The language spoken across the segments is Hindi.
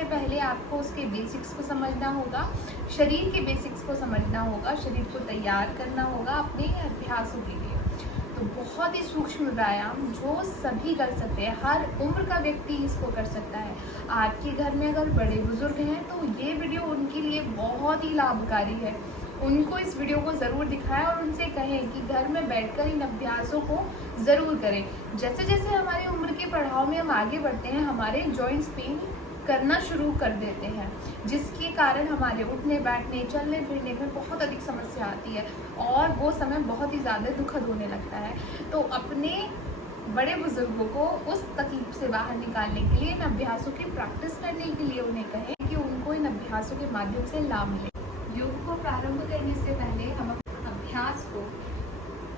सबसे पहले आपको उसके बेसिक्स को समझना होगा, शरीर के बेसिक्स को समझना होगा, शरीर को तैयार करना होगा अपने अभ्यासों के लिए। तो बहुत ही सूक्ष्म व्यायाम जो सभी कर सकते हैं, हर उम्र का व्यक्ति इसको कर सकता है। आपके घर में अगर बड़े बुजुर्ग हैं तो ये वीडियो उनके लिए बहुत ही लाभकारी है। उनको इस वीडियो को ज़रूर दिखाएं और उनसे कहें कि घर में बैठकर इन अभ्यासों को ज़रूर करें। जैसे जैसे हमारी उम्र के पड़ाव में हम आगे बढ़ते हैं, हमारे जॉइंट्स पेन करना शुरू कर देते हैं, जिसके कारण हमारे उठने बैठने चलने फिरने में बहुत अधिक समस्या आती है और वो समय बहुत ही ज़्यादा दुखद होने लगता है। तो अपने बड़े बुजुर्गों को उस तकलीफ से बाहर निकालने के लिए इन अभ्यासों की प्रैक्टिस करने के लिए उन्हें कहें कि उनको इन अभ्यासों के माध्यम से लाभ मिले। योग को प्रारंभ करने से पहले हम अभ्यास को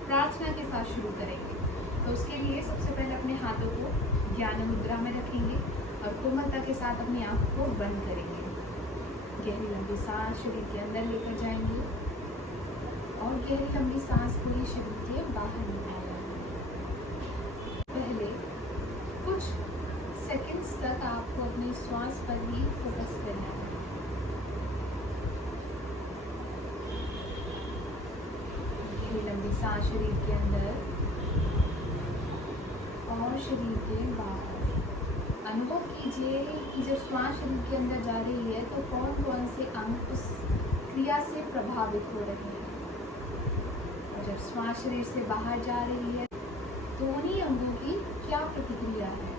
प्रार्थना के साथ शुरू करेंगे। तो उसके लिए सबसे पहले अपने हाथों को ज्ञान मुद्रा में रखेंगे और कोमलता के साथ अपनी आँख को बंद करेंगे। गहरी लंबी सांस शरीर के अंदर लेकर जाएंगे और गहरी लंबी सांस पूरी शरीर के बाहर निकालेंगे। पहले कुछ सेकंड्स तक आपको अपनी श्वास पर ही फोकस करना है। लंबी सांस शरीर के अंदर और शरीर के बाहर। अनुभव कीजिए कि जब श्वास शरीर के अंदर जा रही है तो कौन कौन से अंग उस क्रिया से प्रभावित हो रहे हैं, और जब श्वास शरीर से बाहर जा रही है तो उन्हीं अंगों की क्या प्रतिक्रिया है।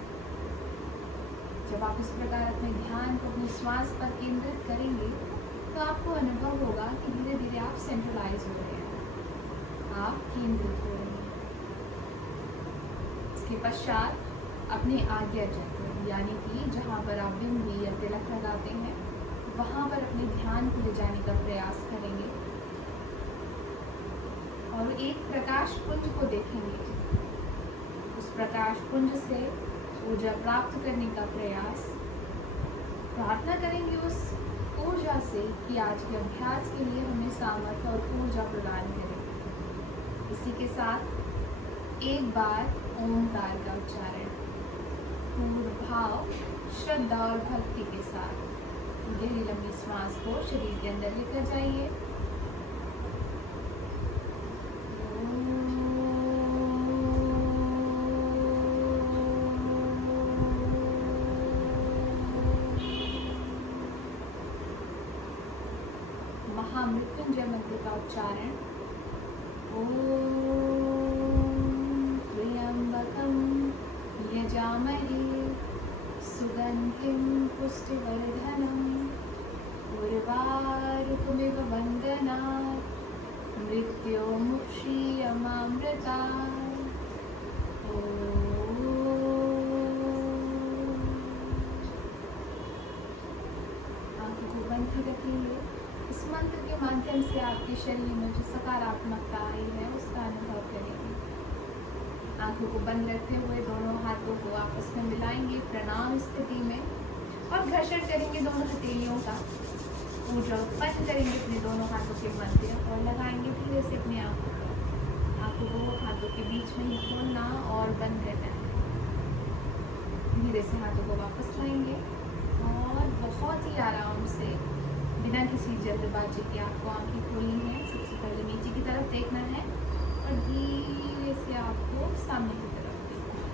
जब आप इस प्रकार अपने ध्यान को अपनी श्वास पर केंद्रित करेंगे तो आपको अनुभव होगा कि धीरे धीरे आप सेंट्रलाइज हो रहे हैं, आप केंद्रित हो रहे हैं। इसके पश्चात अपने आज्ञा चक्र यानी कि जहाँ पर आप बिंदी या तिलक लगाते हैं वहाँ पर अपने ध्यान को ले जाने का प्रयास करेंगे और एक प्रकाश पुंज को देखेंगे। उस प्रकाश पुंज से ऊर्जा प्राप्त करने का प्रयास, प्रार्थना करेंगे उस ऊर्जा से कि आज के अभ्यास के लिए हमें सामर्थ्य और ऊर्जा प्रदान करें। इसी के साथ एक बार ओमकार का उच्चारण पूर्ण भाव, श्रद्धा और भक्ति के साथ गहरी लंबी श्वास को शरीर के अंदर लेकर जाइए। महामृत्युंजय मंत्र का उच्चारण ओम त्र्यंबकं यजामहे सुगंधिं पुष्टिवर्धनं उर्वारुकमिव बन्धनात् मृत्योर्मुक्षीयमामृतात्। आंखों को बंद कर रखिए। इस मंत्र के माध्यम से आपके शरीर में जो सकारात्मकता आई है उसका अनुभव करेंगे। आंखों को बंद रखते हुए दोनों हाथों को आपस में मिलाएंगे प्रणाम स्थिति में और घर्षण करेंगे दोनों हथेलियों का। ऊर्जा उत्पन्न करेंगे अपने दोनों हाथों के मध्य और लगाएंगे धीरे से अपने आंखों पर। आंखों को हाथों के बीच में ही खोलना और बंद करना है। धीरे से हाथों को वापस लाएंगे और बहुत ही आराम से बिना किसी जल्दबाजी के आपको आंखें खोलनी है। सबसे पहले नीचे की तरफ देखना है और धीरे से आपको सामने की तरफ देखना है।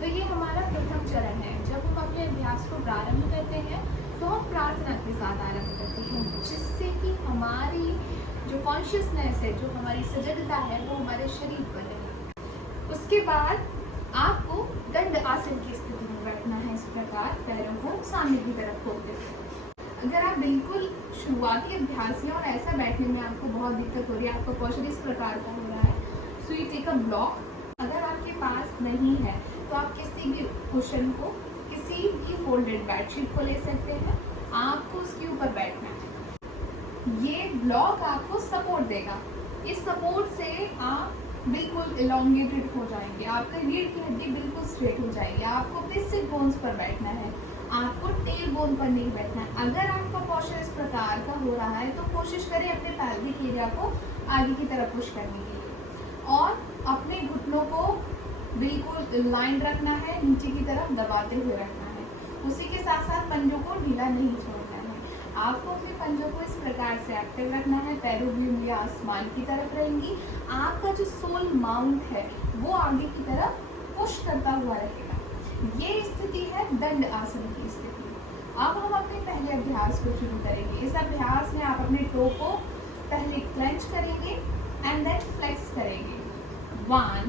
तो ये हमारा प्रथम चरण है। जब हम अपने अभ्यास को प्रारंभ करते हैं तो हम प्रार्थना के साथ आरंभ करते हैं, जिससे कि हमारी जो कॉन्शियसनेस है, जो हमारी सजगता है, वो हमारे शरीर पर रहे। उसके बाद आपको दंड आसन की स्थिति में बैठना है। इस प्रकार पैरों को सामने की तरफ खोलते हैं। अगर आप बिल्कुल शुरुआती अभ्यास में और ऐसा बैठने में आपको बहुत दिक्कत हो रही है, आपका पोस्चर इस प्रकार का हो रहा है, so you take a block. अगर आपके पास नहीं है तो आप किसी भी कुशन को, किसी भी फोल्डेड बेडशीट को ले सकते हैं। आपको उसके ऊपर बैठना है। ये ब्लॉक आपको सपोर्ट देगा। इस सपोर्ट से आप बिल्कुल इलोंगेटेड हो जाएंगे, आपका रीढ़ की हड्डी बिल्कुल स्ट्रेट हो जाएगी। आपको अपने सिट बोन्स पर बैठना है, आपको टेल बोन पर नहीं बैठना है। अगर आपका पोस्चर इस प्रकार का हो रहा है तो कोशिश करें अपने पैल्विक एरिया को आगे की तरफ पुश करने के लिए और अपने घुटनों को बिल्कुल लाइन रखना है, नीचे की तरफ दबाते हुए रखना है। उसी के साथ साथ पंजों को ढीला नहीं छोड़ना है। आपको अपने पंजों को इस प्रकार से एक्टिव रखना है, पैरों की उंगलियां आसमान की तरफ रहेंगी, आपका जो सोल माउंट है वो आगे की तरफ पुश करता हुआ रहेगा। ये स्थिति है दंड आसन की स्थिति। अब हम अपने पहले अभ्यास को शुरू करेंगे। इस अभ्यास में आप अपने टो को पहले क्लेंच करेंगे एंड देन फ्लेक्स करेंगे। 1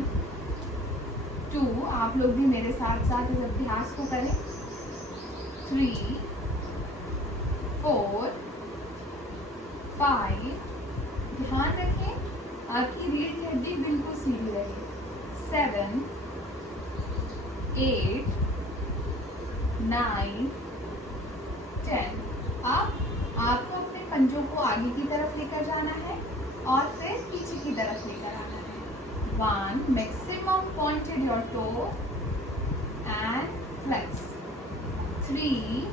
2, आप लोग भी मेरे साथ साथ इस अभ्यास को करें। 3 4 5, ध्यान रखें आपकी रीढ़ की हड्डी बिल्कुल सीधी रहे। 7 8 9 10। अब आपको अपने पंजों को आगे की तरफ लेकर जाना है और फिर पीछे की तरफ लेकर आना है। 1, maximum pointed your toe and flex। 3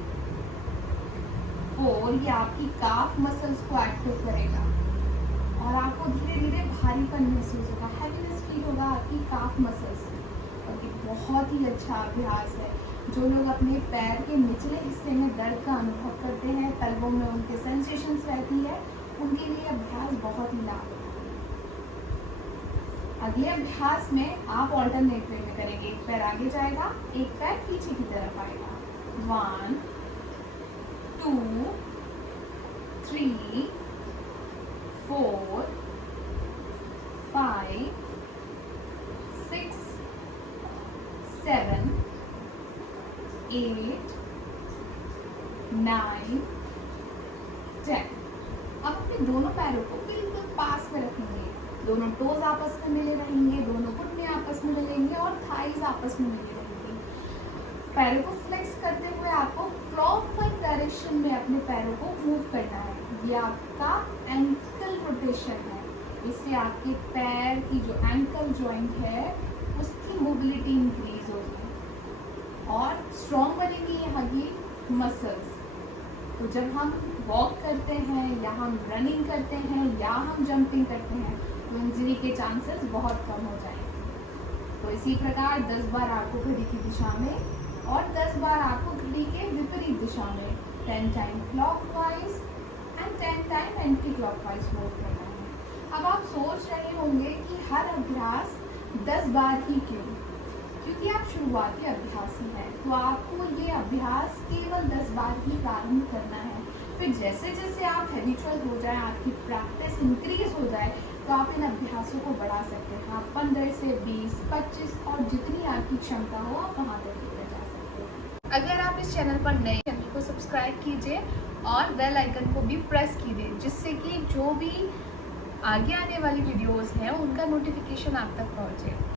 4, ये आपकी काफ मसल्स को एक्टिव करेगा और आपको धीरे धीरे भारीपन महसूस होगा, हैवीनेस फील होगा आपकी काफ मसल्स में। और ये बहुत ही अच्छा अभ्यास है। जो लोग अपने पैर के निचले हिस्से में दर्द का अनुभव करते हैं, तलवों में उनके सेंसेशंस रहती है, उनके लिए अभ्यास बहुत ही लाभदायक है। अगले अभ्यास में आप ऑल्टरनेट वे में करेंगे। एक पैर आगे जाएगा, एक पैर पीछे की तरफ आएगा। 1 2 3 4 5 6 7 8 9 10। अब अपने दोनों पैरों को बिल्कुल पास में रखेंगे। दोनों टोज आपस में मिले रहेंगे, दोनों घुटने आपस में मिलेंगे और थाइज आपस में मिले रहेंगे। पैरों को फ्लेक्स करते हुए आपको क्लॉकवाइज डायरेक्शन में अपने पैरों को मूव करना है। ये आपका एंकल रोटेशन है। इससे आपके पैर की जो एंकल जॉइंट है उसकी मोबिलिटी इंक्रीज होगी और स्ट्रॉन्ग बनेंगी यहाँ की मसल्स। तो जब हम वॉक करते हैं या हम रनिंग करते हैं या हम जंपिंग करते हैं तो इंजरी के चांसेस बहुत कम हो जाएंगे। तो इसी प्रकार 10 बार आपको घड़ी की दिशा में और 10 बार आपको घड़ी के विपरीत दिशा में 10 time clockwise and 10 time anti clockwise move करना है। अब आप सोच रहे होंगे कि हर अभ्यास 10 बार ही क्यों? क्योंकि आप शुरुआती अभ्यासी हैं, तो आपको ये अभ्यास केवल 10 बार ही प्रारंभ करना है। फिर जैसे जैसे आप हैबिचुअल हो जाए, आपकी प्रैक्टिस इंक्रीज हो जाए, तो आप इन अभ्यासों को बढ़ा सकते हैं। आप 15 से 20, 25 और जितनी आपकी क्षमता हो आप वहाँ तक लेकर जा सकते हैं। अगर आप इस चैनल पर नए, चैनल को सब्सक्राइब कीजिए और बेल आइकन को भी प्रेस कीजिए, जिससे कि जो भी आगे आने वाली वीडियोज़ हैं उनका नोटिफिकेशन आप तक पहुँचे।